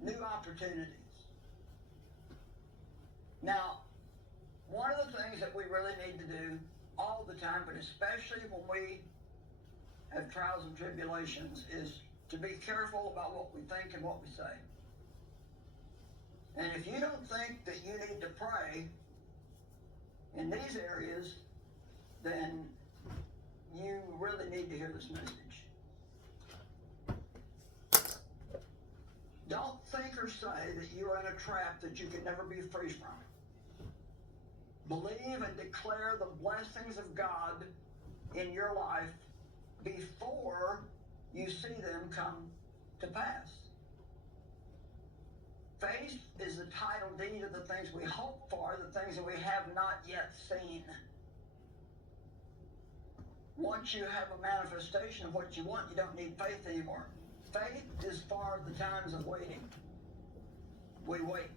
new opportunities. Now, one of the things that we really need to do all the time, but especially when we have trials and tribulations, is to be careful about what we think and what we say. And if you don't think that you need to pray in these areas, then you really need to hear this message. Don't think or say that you are in a trap that you can never be free from. Believe and declare the blessings of God in your life before you see them come to pass. Faith is the title deed of the things we hope for, the things that we have not yet seen. Once you have a manifestation of what you want, you don't need faith anymore. Faith is for the times of waiting. We wait.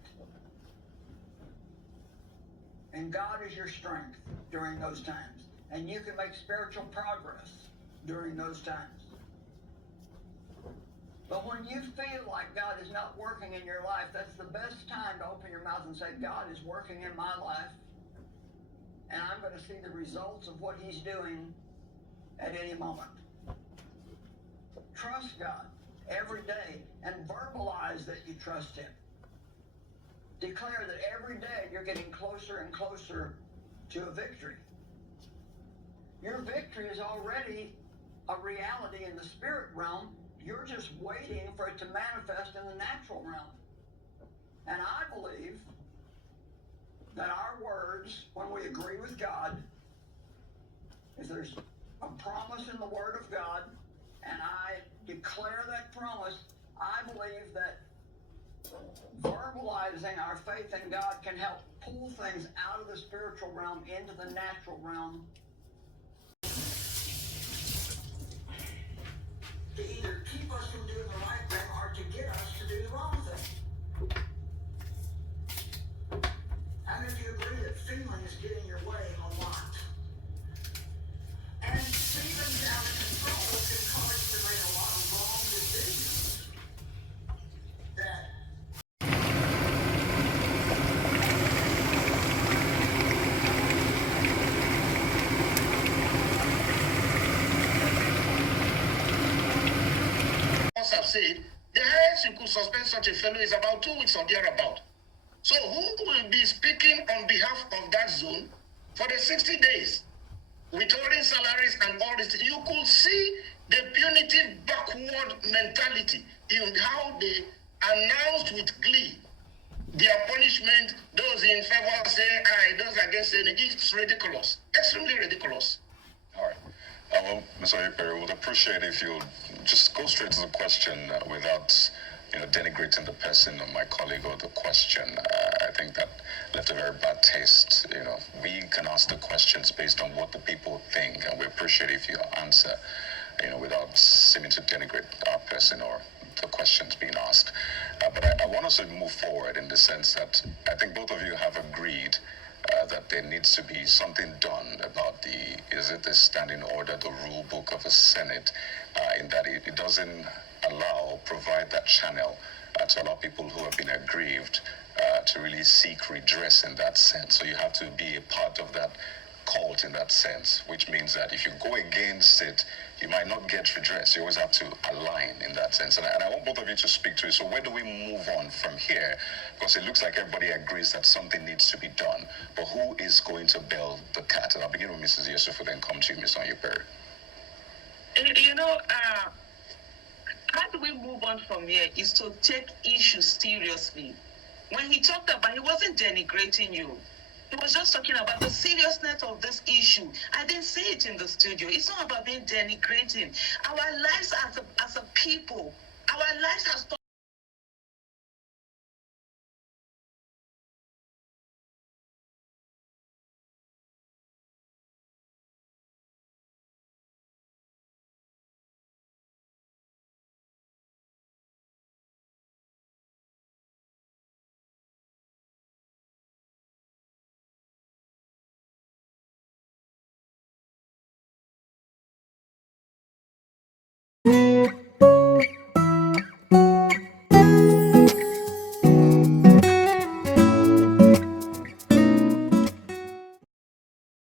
And God is your strength during those times. And you can make spiritual progress during those times. But when you feel like God is not working in your life, that's the best time to open your mouth and say, God is working in my life, and I'm going to see the results of what He's doing at any moment. Trust God every day and verbalize that you trust Him. Declare that every day you're getting closer and closer to a victory. Your victory is already a reality in the spirit realm. You're just waiting for it to manifest in the natural realm. And I believe that our words, when we agree with God, if there's a promise in the Word of God, and I declare that promise, I believe that verbalizing our faith in God can help pull things out of the spiritual realm into the natural realm. To either keep us from doing the right thing or to get us to do the wrong thing. How many of you agree that feeling is getting your way a lot? And feelings out of control can cause you to make a lot of wrong decisions. That have said the highest you could suspend such a fellow is about 2 weeks or thereabout. So who will be speaking on behalf of that zone for the 60 days? Withholding salaries and all this. You could see the punitive backward mentality in how they announced with glee their punishment. Those in favor saying aye, those against saying it's ridiculous. Extremely ridiculous. All right. Well, Mr. Ayepere, would appreciate if you just go straight to the question without, denigrating the person or my colleague or the question. I think that left a very bad taste. We can ask the questions based on what the people think, and we appreciate if you answer, without seeming to denigrate our person or the questions being asked. But I want us to move forward in the sense that I think both of you have agreed that there needs to be something done about the standing order, the rule book of the Senate, in that it doesn't provide that channel to allow people who have been aggrieved to really seek redress in that sense. So you have to be a part of that cult in that sense, which means that if you go against it, you might not get redress. You always have to align in that sense. And I want both of you to speak to it. So where do we move on from here? Because it looks like everybody agrees that something needs to be done. But who is going to bail the cat? And I'll begin with Mrs. Yusufu, then come to you, Mr. Ayepere. How do we move on from here is to take issues seriously. When he talked about, he wasn't denigrating you. He was just talking about the seriousness of this issue. I didn't say it in the studio. It's not about being denigrating. Our lives as a people, our lives has